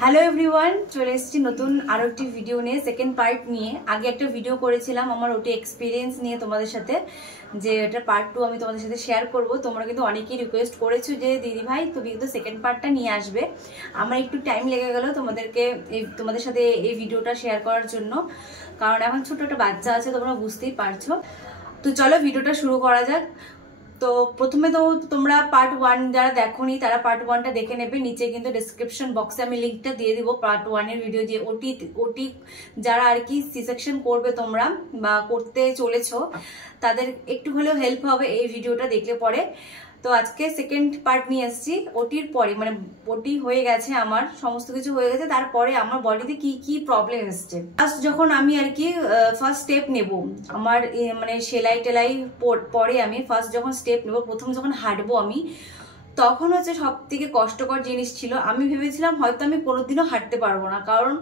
Hello everyone, চলে এসেছি নতুন আরো একটি ভিডিও নিয়ে, সেকেন্ড পার্ট নিয়ে। আগে একটা ভিডিও করেছিলাম আমার ওটি এক্সপিরিয়েন্স নিয়ে তোমাদের সাথে, যে এটা পার্ট 2 আমি তোমাদের সাথে শেয়ার করব। তোমরা কিন্তু অনেকেই রিকোয়েস্ট করেছো যে দিদি ভাই তুমি কিন্তু সেকেন্ড পার্টটা নিয়ে আসবে। আমার একটু টাইম লেগে গেল তোমাদের সাথে এই ভিডিওটা শেয়ার করার জন্য, কারণ এখন ছোট একটা বাচ্চা আছে, তোমরা বুঝতেই পারছো। তো চলো ভিডিওটা শুরু করা যাক। তো প্রথমে তো তোমরা পার্ট 1 যারা দেখোনি তারা পার্ট 1টা দেখে নেবে। নিচে কিন্তু ডেসক্রিপশন বক্সে আমি লিঙ্কটা দিয়ে দিব পার্ট 1 এর ভিডিও, যে ওটি যারা আর কি সি সেকশন করবে তোমরা বা করতে চলেছো তাদের একটু হলেও হেল্প হবে এই ভিডিওটা দেখলে পরে। তো আজকে সেকেন্ড পার্ট নিয়ে আসছি ওটির পরে, মানে ওটি হয়ে গেছে, আমার সমস্ত কিছু হয়ে গেছে, তারপরে আমার বডিতে কি কি প্রবলেম এসছে। ফার্স্ট যখন আমি আর কি ফার্স্ট স্টেপ নেব, আমার মানে সেলাই টেলাই পরে আমি ফার্স্ট যখন স্টেপ নেব, প্রথম যখন হাঁটবো আমি, তখন হচ্ছে সব থেকে কষ্টকর জিনিস ছিল। আমি ভেবেছিলাম হয়তো আমি কোনোদিনও হাঁটতে পারবো না, কারণ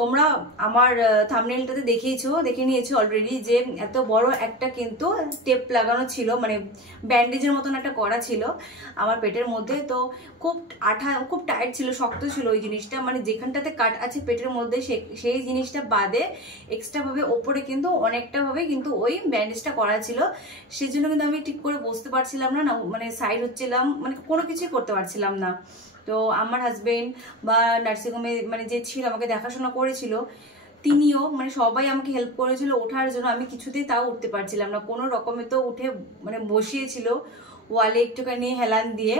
তোমরা আমার থাম্বনেলটাতে দেখে নিয়েছো অলরেডি, যে এত বড় একটা কিন্তু টেপ লাগানো ছিল, মানে ব্যান্ডেজের মতন একটা করা ছিল আমার পেটের মধ্যে। তো খুব টাইট ছিল, শক্ত ছিল ওই জিনিসটা, মানে যেখানটাতে কাট আছে পেটের মধ্যে সেই জিনিসটা বাদে এক্সট্রা ভাবে ওপরে কিন্তু অনেকটা ভাবে কিন্তু ওই ব্যান্ডেজটা করা ছিল। সেই জন্য কিন্তু আমি ঠিক করে বসতে পারছিলাম না, মানে সাইড হচ্ছিলাম, মানে কোনো কিছুই করতে পারছিলাম না। তো আমার হাজবেন্ড বা নার্সিংহোমে মানে যে ছিল আমাকে দেখাশোনা করেছিল, তিনিও মানে সবাই আমাকে হেল্প করেছিল ওঠার জন্য। আমি কিছুতেই তাও উঠতে পারছিলাম না, কোনো রকমে তো উঠে মানে বসিয়েছিল ওয়ালে একটুখানি হেলান দিয়ে,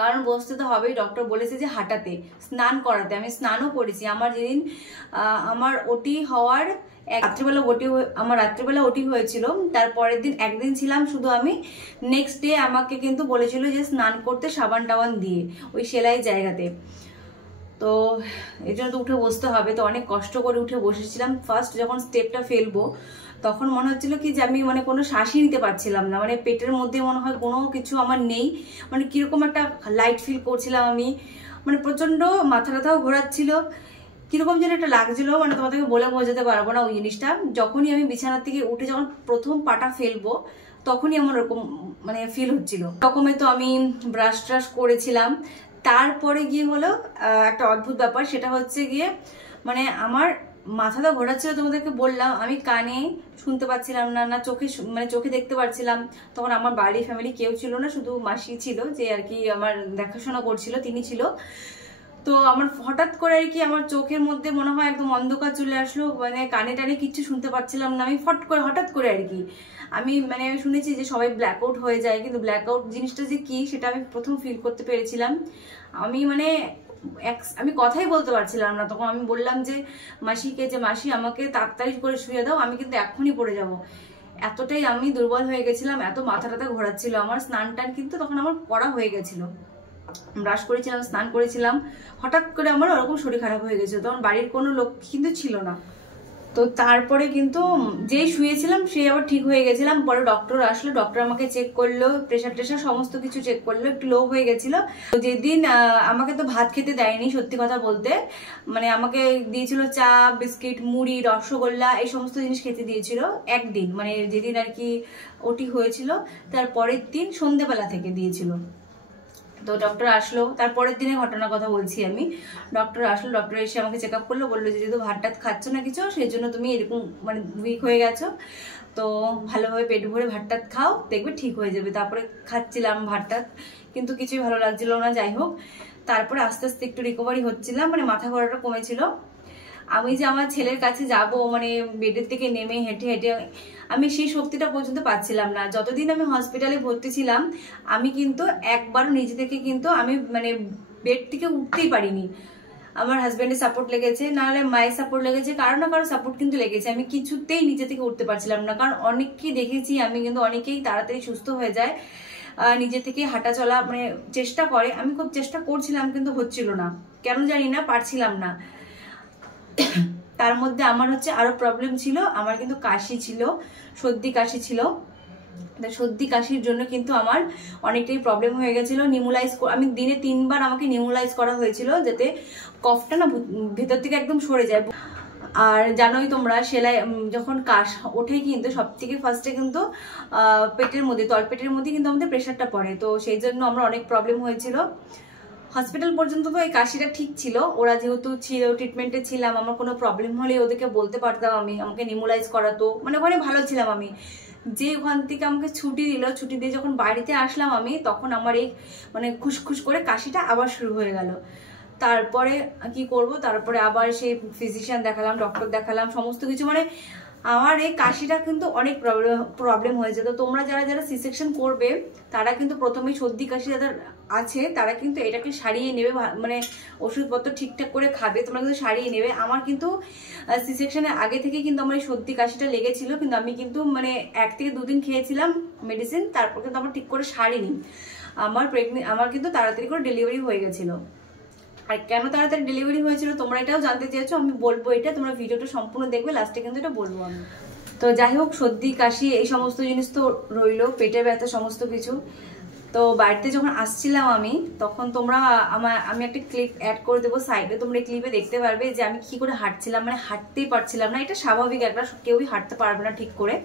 কারণ বসতে তো হবেই। ডক্টর বলেছে যে হাঁটাতে, স্নান করাতে। আমি স্নানও করেছি আমার যেদিন আমার ওটি হওয়ার রাত্রিবেলা ওটি হয়েছিল, তারপরের দিন একদিন ছিলাম শুধু আমি। নেক্সট ডে আমাকে কিন্তু বলেছিল যে স্নান করতে সাবান টাবান দিয়ে ওই সেলাই জায়গাতে। তো এই জন্য তো উঠে বসতে হবে, তো অনেক কষ্ট করে উঠে বসেছিলাম। ফার্স্ট যখন স্টেপটা ফেলবো তখন মনে হচ্ছিল কি যে আমি মানে কোনো শ্বাসই নিতে পারছিলাম না, মানে পেটের মধ্যে মনে হয় কোনো কিছু আমার নেই, মানে কিরকম একটা লাইট ফিল করছিলাম আমি, মানে প্রচন্ড মাথা ব্যথাও ঘোরাচ্ছিল, কিরকম যেন একটা লাগছিল, মানে তোমাদেরকে বলে বোঝাতে পারবো না ওই জিনিসটা। যখনই আমি বিছানার থেকে উঠে যখন প্রথম পাটা ফেলবো তখনই আমার ওরকম মানে ফিল হচ্ছিল। রকমে তো আমি ব্রাশ ট্রাশ করেছিলাম। তারপরে গিয়ে হলো একটা অদ্ভুত ব্যাপার, সেটা হচ্ছে গিয়ে মানে আমার মাথাটা ঘোরাচ্ছিল, তোমাদেরকে বললাম আমি কানে শুনতে পাচ্ছিলাম না, না চোখে মানে চোখে দেখতে পাচ্ছিলাম। তখন আমার বাড়ির ফ্যামিলি কেউ ছিল না, শুধু মাসি ছিল যে আর কি আমার দেখাশোনা করছিল, তিনি ছিল। তো আমার হঠাৎ করে আর কি আমার চোখের মধ্যে মনে হয় একদম অন্ধকার চলে আসলো, মানে কানে টানে কিচ্ছু শুনতে পাচ্ছিলাম না। আমি হঠাৎ করে আর কি আমি শুনেছি যে সবাই ব্ল্যাক আউট হয়ে যায়, কিন্তু ব্ল্যাক আউট জিনিসটা যে কি সেটা আমি প্রথম ফিল করতে পেরেছিলাম। আমি আমি কথাই বলতে পারছিলাম না। তখন আমি বললাম যে মাসিকে, যে মাসি আমাকে তাড়াতাড়ি করে শুয়ে দাও, আমি কিন্তু এখনই পড়ে যাব। এতটাই আমি দুর্বল হয়ে গেছিলাম, এত মাথা টাথা ঘোরাচ্ছিল আমার। স্নান টান কিন্তু তখন আমার করা হয়ে গেছিল, ব্রাশ করেছিলাম, স্নান করেছিলাম, হঠাৎ করে আমার ওরকম শরীর খারাপ হয়ে গেছিল। তখন বাড়ির কোনো লোক কিন্তু ছিল না। তো তারপরে কিন্তু যেই শুয়েছিলাম সেই আবার ঠিক হয়ে গেছিলাম। পরে ডক্টর আসলো, ডক্টর আমাকে চেক করলো, প্রেশার টেশার সমস্ত কিছু চেক করলো, একটু লো হয়ে গেছিল। তো যেদিন আমাকে তো ভাত খেতে দেয়নি সত্যি কথা বলতে, মানে আমাকে দিয়েছিল চা, বিস্কিট, মুড়ি, রসগোল্লা, এই সমস্ত জিনিস খেতে দিয়েছিল একদিন, মানে যেদিন আর কি ওটি হয়েছিল তার পরের দিন সন্ধ্যেবেলা থেকে দিয়েছিল। তো ডক্টর আসলো, তারপরের দিনে ঘটনার কথা বলছি আমি। ডক্টর আসলো, ডক্টর এসে আমাকে চেক আপ করলো, বললো যে যেহেতু ভাত টাত খাচ্ছ না কিছু, সেই জন্য তুমি এরকম মানে উইক হয়ে গেছো, তো ভালোভাবে পেট ভরে ভাত টাত খাও, দেখবে ঠিক হয়ে যাবে। তারপরে খাচ্ছিলাম ভাত টাত, কিন্তু কিছুই ভালো লাগছিল না। যাই হোক, তারপরে আস্তে আস্তে একটু রিকভারি হচ্ছিলাম, মানে মাথা ঘোরাটা কমেছিল। আমি যে আমার ছেলের কাছে যাব, মানে বেডের থেকে নেমে হেঁটে হেঁটে, আমি সেই শক্তিটা পর্যন্ত পাচ্ছিলাম না। যতদিন আমি হসপিটালে ভর্তি ছিলাম আমি কিন্তু একবারও নিজে থেকে কিন্তু আমি মানে বেড থেকে উঠতেই পারিনি। আমার হাজব্যান্ডের সাপোর্ট লেগেছে, নাহলে মায়ের সাপোর্ট লেগেছে, কারো না কারো সাপোর্ট কিন্তু লেগেছে। আমি কিছুতেই নিজে থেকে উঠতে পারছিলাম না, কারণ অনেককেই দেখেছি আমি, কিন্তু অনেকেই তাড়াতাড়ি সুস্থ হয়ে যায়, নিজে থেকে হাঁটা চলা মানে চেষ্টা করে। আমি খুব চেষ্টা করছিলাম কিন্তু হচ্ছিল না, কেন জানি না, পারছিলাম না। তার মধ্যে আমার হচ্ছে আরো প্রবলেম ছিল, আমার কিন্তু কাশি ছিল, সর্দি কাশি ছিল। সর্দি কাশির জন্য কিন্তু আমার অনেকটাই প্রবলেম হয়ে গেছিল। আমি দিনে 3 বার আমাকে নিউমোলাইজ করা হয়েছিল, যাতে কফটা না ভেতর থেকে একদম সরে যায়। আর জানোই তোমরা সেলাই যখন কাশ ওঠে কিন্তু সব থেকে ফার্স্টে কিন্তু পেটের মধ্যে, তলপেটের মধ্যে কিন্তু আমাদের প্রেশারটা পড়ে, তো সেই জন্য আমার অনেক প্রবলেম হয়েছিল। হসপিটাল পর্যন্ত তো এই কাশিটা ঠিক ছিল, ওরা যেহেতু ছিল ট্রিটমেন্টে ছিলাম, আমার কোনো প্রবলেম হলে ওদেরকে বলতে পারতাম, আমি আমাকে নিমোলাইজ করাতো, মানে ওখানে ভালো ছিলাম আমি। যে ওখান থেকে আমাকে ছুটি দিল, ছুটি দিয়ে যখন বাড়িতে আসলাম আমি, তখন আমার এই মানে খুসখুস করে কাশিটা আবার শুরু হয়ে গেল। তারপরে কি করব, তারপরে আবার সেই ফিজিশিয়ান দেখালাম, ডক্টর দেখালাম, সমস্ত কিছু, মানে আমার এই কাশিটা কিন্তু অনেক প্রবলেম হয়েছে। তো তোমরা যারা যারা সি সেকশন করবে তারা কিন্তু প্রথমেই সর্দি কাশি যাদের আছে তারা কিন্তু এটাকে সারিয়ে নেবে, মানে ওষুধপত্র ঠিকঠাক করে খাবে, তোমরা কিন্তু সারিয়ে নেবে। আমার কিন্তু সি সেকশনের আগে থেকে কিন্তু আমার এই সর্দি কাশিটা লেগেছিল, কিন্তু আমি কিন্তু মানে 1 থেকে 2 দিন খেয়েছিলাম মেডিসিন, তারপর কিন্তু আমার ঠিক করে সারিনি। আমার কিন্তু তাড়াতাড়ি করে ডেলিভারি হয়ে গেছিলো। আর কেন তাড়াতাড়ি ডেলিভারি হয়েছিল তোমরা এটাও জানতে চেয়েছো, আমি বলবো এটা, তোমরা ভিডিওটা সম্পূর্ণ দেখবে, লাস্টে কিন্তু এটা বলবো আমি। তো যাই হোক, সর্দি কাশি এই সমস্ত জিনিস তো রইলো, পেটে ব্যথা সমস্ত কিছু। তো বাড়িতে যখন আসছিলাম আমি, তখন তোমরা আমি একটা ক্লিপ অ্যাড করে দেবো সাইডে, তোমরা এই ক্লিপে দেখতে পারবে যে আমি কি করে হাঁটছিলাম, মানে হাঁটতেই পারছিলাম না। এটা স্বাভাবিক, একটা কেউই হাঁটতে পারবে না ঠিক করে।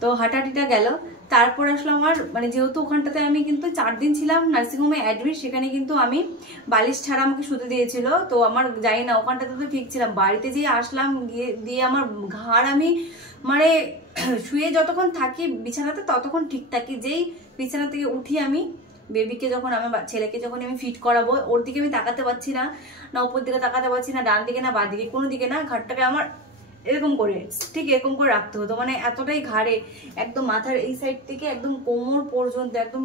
তো হাঁটাহাঁটিটা গেল। তারপর আসলে আমার মানে যেহেতু ওখানটাতে আমি কিন্তু 4 দিন ছিলাম নার্সিংহোমে অ্যাডমিট, সেখানে কিন্তু আমি বালিশ ছাড়া আমাকে শুতে দিয়েছিল। তো আমার যাই না, ওখানটাতে তো ঠিক ছিলাম, বাড়িতে যেয়ে আসলাম দিয়ে আমার ঘাড় আমি মানে শুয়ে যতক্ষণ থাকি বিছানাতে ততক্ষণ ঠিক থাকি, যেই বিছানা থেকে উঠি আমি বেবিকে যখন আমার ছেলেকে যখন আমি ফিট করাবো, ওর দিকে আমি তাকাতে পারছি না, না উপর দিকে তাকাতে পারছি না, ডান দিকে না বাঁ দিকে, কোনো দিকে না, ঘাড়টাকে আমার এরকম করে ঠিক এরকম করে রাখতে হতো। মানে এতটাই ঘাড়ে একদম মাথার এই সাইড থেকে একদম কোমর পর্যন্ত একদম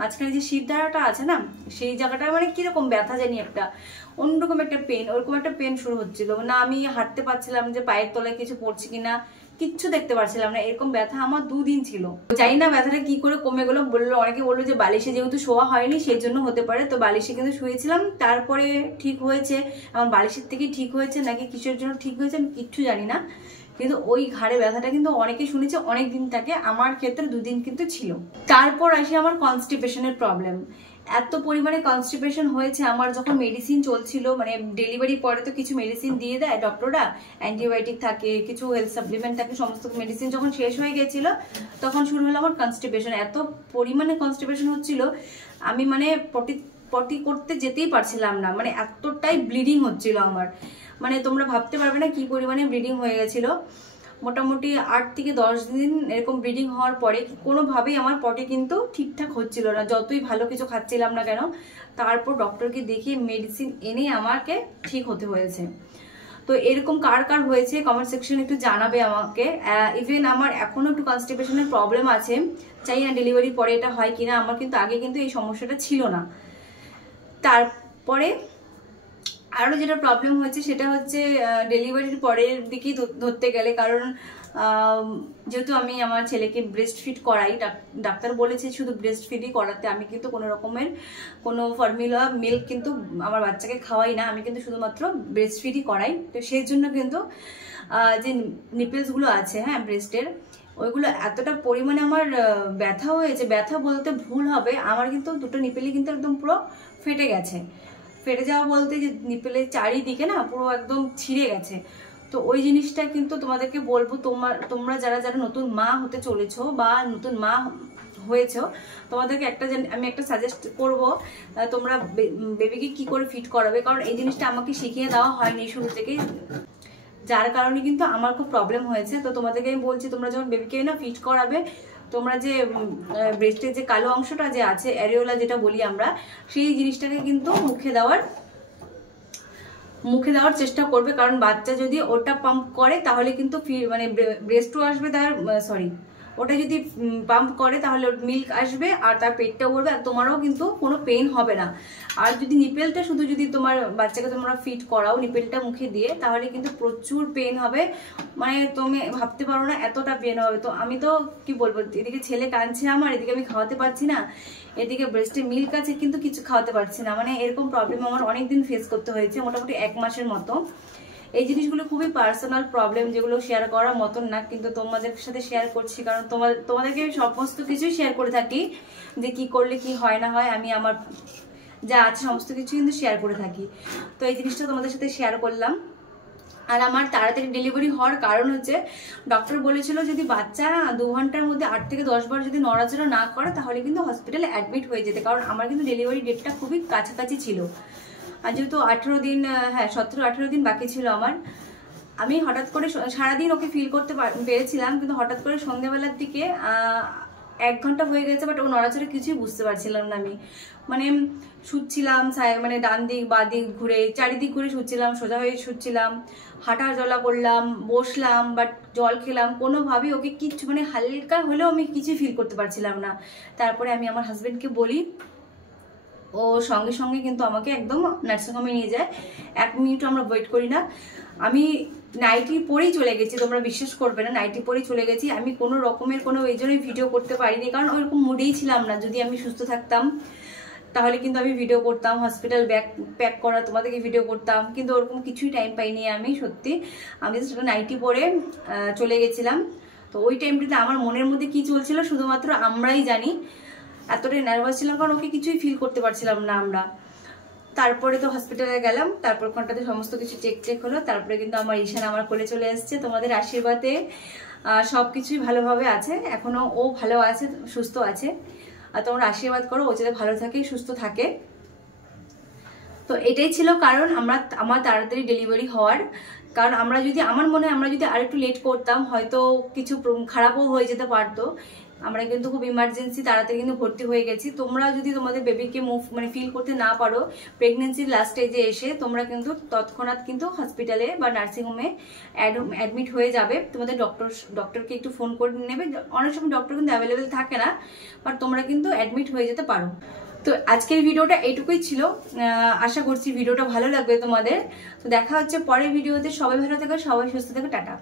মাঝখানে যে শিরদাঁড়াটা আছে না, সেই জায়গাটা মানে কিরকম ব্যথা জানি, একটা অন্যরকম একটা পেন, ওরকম একটা পেন শুরু হচ্ছিল না। আমি হাঁটতে পারছিলাম যে পায়ের তলায় কিছু পড়ছে কিনা, কিচ্ছু দেখতে পারছিলাম না, এরকম ব্যথা আমার 2 দিন ছিল। জানি না ব্যথাটা কি করে কমে গেলো, বললো অনেকে বললো যে বালিশে যেহেতু শোয়া হয়নি সেই জন্য হতে পারে। তো বালিশে কিন্তু শুয়েছিলাম, তারপরে ঠিক হয়েছে। আমার বালিশের থেকেই ঠিক হয়েছে নাকি কিসের জন্য ঠিক হয়েছে আমি কিচ্ছু জানি না, কিন্তু ওই ঘাড়ে ব্যথাটা কিন্তু অনেকে শুনেছে অনেক দিন থাকে, আমার ক্ষেত্রে 2 দিন কিন্তু ছিল। তারপর আসি আমার কনস্টিপেশনের প্রবলেম। এত পরিমাণে কনস্টিপেশন হয়েছে আমার, যখন মেডিসিন চলছিল, মানে ডেলিভারি পরে তো কিছু মেডিসিন দিয়ে দেয় ডক্টররা, অ্যান্টিবায়োটিক থাকে, কিছু হেলথ সাপ্লিমেন্ট থাকে, সমস্ত মেডিসিন যখন শেষ হয়ে গেছিল তখন শুরু হলো আমার কনস্টিপেশন। এত পরিমাণে কনস্টিপেশন হচ্ছিল, আমি মানে পটি করতে যেতেই পারছিলাম না, মানে এতটাই ব্লিডিং হচ্ছিল আমার, মানে তোমরা ভাবতে পারবে না কি পরিমাণে ব্লিডিং হয়ে গেছিল। মোটামুটি 8 থেকে 10 দিন এরকম ব্লিডিং হওয়ার পরে কোনোভাবেই আমার পটি কিন্তু ঠিকঠাক হচ্ছিল না, যতই ভালো কিছু খাচ্ছিলাম না কেন। তারপর ডক্টরকে দেখিয়ে মেডিসিন এনে আমাকে ঠিক হতে হয়েছে। তো এরকম কার কার হয়েছে কমেন্ট সেকশনে একটু জানাবে আমাকে। ইভেন আমার এখনো একটু কনস্টিপেশনের প্রবলেম আছে, চাই না ডেলিভারির পরে এটা হয় কিনা, আমার কিন্তু আগে কিন্তু এই সমস্যাটা ছিল না। তারপরে আরও যেটা প্রবলেম হয়েছে সেটা হচ্ছে ডেলিভারির পরের দিকেই ধরতে গেলে, কারণ যেহেতু আমি আমার ছেলেকে ব্রেস্ট ফিড করাই, ডাক্তার বলেছে শুধু ব্রেস্ট ফিডই করাতে, আমি কিন্তু কোনো রকমের কোনো ফর্মুলা মিল্ক কিন্তু আমার বাচ্চাকে খাওয়াই না, আমি কিন্তু শুধুমাত্র ব্রেস্ট ফিডই করাই। তো সেই জন্য কিন্তু যে নিপেলসগুলো আছে হ্যাঁ ব্রেস্টের, ওইগুলো এতটা পরিমাণে আমার ব্যথা হয়েছে, ব্যথা বলতে ভুল হবে, আমার কিন্তু 2টো নিপেলই কিন্তু একদম পুরো ফেটে গেছে। ফেটে যাওয়া বলতে যে নিপেলের চারিদিকে না পুরো একদম ছিঁড়ে গেছে। তো ওই জিনিসটা কিন্তু তোমাদেরকে বলবো, তোমরা যারা যারা নতুন মা হতে চলেছো বা নতুন মা হয়েছো, তোমাদেরকে আমি একটা সাজেস্ট করবো, তোমরা বেবিকে কি করে ফিট করাবে, কারণ এই জিনিসটা আমাকে শিখিয়ে দেওয়া হয়নি শুরু থেকেই, যার কারণে কিন্তু আমার খুব প্রবলেম হয়েছে। তো তোমাদেরকে আমি বলছি, তোমরা যখন বেবিকে না ফিট করাবে, তোমরা যে ব্রেস্টের যে কালো অংশটা যে আছে অ্যারিওলা যেটা বলি আমরা, সেই জিনিসটাকে কিন্তু মুখে দেওয়ার চেষ্টা করবে, কারণ বাচ্চা যদি ওটা পাম্প করে তাহলে কিন্তু মানে ব্রেস্টও আসবে, ওটা যদি পাম্প করে তাহলে মিল্ক আসবে আর তার পেটটাও ভরবে, আর তোমারও কিন্তু কোনো পেইন হবে না। আর যদি নিপেলটা শুধু যদি তোমার বাচ্চাকে তোমরা ফিট করাও নিপেলটা মুখে দিয়ে, তাহলে কিন্তু প্রচুর পেইন হবে, মানে তুমি ভাবতে পারো না এতটা পেইন হবে। তো আমি তো কি বলবো, এদিকে ছেলে কাঁদছে আমার, এদিকে আমি খাওয়াতে পারছি না, এদিকে ব্রেস্টে মিল্ক আছে কিন্তু কিছু খাওয়াতে পারছি না, মানে এরকম প্রবলেম আমার অনেকদিন ফেস করতে হয়েছে, মোটামুটি 1 মাসের মতো। এই জিনিসগুলো খুবই পার্সোনাল প্রবলেম, যেগুলো শেয়ার করার মতন না, কিন্তু তোমাদের সাথে শেয়ার করছি, কারণ তোমাদেরকে আমি সমস্ত কিছুই শেয়ার করে থাকি, যে কি করলে কি হয় না হয়, আমি আমার যা আছে সমস্ত কিছু কিন্তু শেয়ার করে থাকি। তো এই জিনিসটা তোমাদের সাথে শেয়ার করলাম। আর আমার তাড়াতাড়ি ডেলিভারি হওয়ার কারণ হচ্ছে ডক্টর বলেছিল যদি বাচ্চা 2 ঘন্টার মধ্যে 8 থেকে 10 বার যদি নড়াচড়া না করে তাহলে কিন্তু হসপিটালে অ্যাডমিট হয়ে যেতে, কারণ আমার কিন্তু ডেলিভারি ডেটটা খুবই কাছাকাছি ছিল। আর যেহেতু 18 দিন, হ্যাঁ 17-18 দিন বাকি ছিল আমার, আমি হঠাৎ করে সারাদিন ওকে ফিল করতে পেরেছিলাম, কিন্তু হঠাৎ করে সন্ধ্যাবেলার দিকে 1 ঘন্টা হয়ে গেছে, বাট ও নড়াচড়ে কিছুই বুঝতে পারছিলাম না। আমি মানে শুচ্ছিলাম, মানে ডান দিক বা দিক ঘুরে, চারিদিক ঘুরে শুচ্ছিলাম, সোজা হয়ে শুচ্ছিলাম, হাঁটা চলা করলাম, বসলাম, বাট জল খেলাম, কোনোভাবেই ওকে কিচ্ছু মানে হালকা হলেও আমি কিছু ফিল করতে পারছিলাম না। তারপরে আমি আমার হাজবেন্ডকে বলি, ও সঙ্গে সঙ্গে কিন্তু আমাকে একদম নার্সিংহোমে নিয়ে যায়। 1 মিনিটও আমরা ওয়েট করি না। আমি নাইটি পরেই চলে গেছি, তোমরা বিশ্বাস করবে না, নাইটি পরেই চলে গেছি। আমি কোনো রকমের কোনো এই জন্যই ভিডিও করতে পারিনি, কারণ ওইরকম মুডেই ছিলাম না। যদি আমি সুস্থ থাকতাম তাহলে কিন্তু আমি ভিডিও করতাম, হসপিটাল ব্যাগ প্যাক করা, তোমাদেরকে ভিডিও করতাম, কিন্তু ওরকম কিছুই টাইম পাইনি আমি। সত্যি আমি সেটা নাইটি পরে চলে গেছিলাম। তো ওই টাইমটাতে আমার মনের মধ্যে কি চলছিল শুধুমাত্র আমরাই জানি। এতটাই নার্ভাস ছিলাম, কারণ ওকে কিছুই ফিল করতে পারছিলাম না আমরা। তারপরে তো হসপিটালে গেলাম, তারপর ওখানটাতে সমস্ত কিছু চেক হলো। তারপরে কিন্তু আমার ঈশান আমার কোলে চলে এসছে। তোমাদের আশীর্বাদে সবকিছুই ভালোভাবে আছে, এখনো ও ভালো আছে, সুস্থ আছে। আর তোমরা আশীর্বাদ করো ও যাতে ভালো থাকে, সুস্থ থাকে। তো এটাই ছিল কারণ আমার তাড়াতাড়ি ডেলিভারি হওয়ার। কারণ আমার মনে হয় আমরা যদি আরেকটু লেট করতাম হয়তো কিছু খারাপও হয়ে যেতে পারতো। আমরা কিন্তু খুব ইমার্জেন্সি তাড়াতাড়ি কিন্তু ভর্তি হয়ে গেছি। তোমরা যদি তোমাদের বেবিকে মানে ফিল করতে না পারো প্রেগনেন্সির লাস্ট স্টেজে এসে, তোমরা কিন্তু তৎক্ষণাৎ কিন্তু হসপিটালে বা নার্সিংহোমে অ্যাডমিট হয়ে যাবে। তোমাদের ডক্টরকে একটু ফোন করে নেবে। অনেক সময় ডক্টর কিন্তু অ্যাভেলেবেল থাকে না, বাট তোমরা কিন্তু অ্যাডমিট হয়ে যেতে পারো। তো আজকের ভিডিওটা এইটুকুই ছিল। আশা করছি ভিডিওটা ভালো লাগবে তোমাদের। তো দেখা হচ্ছে পরের ভিডিওতে। সবাই ভালো থেকো, সবাই সুস্থ থেকো, টাটা।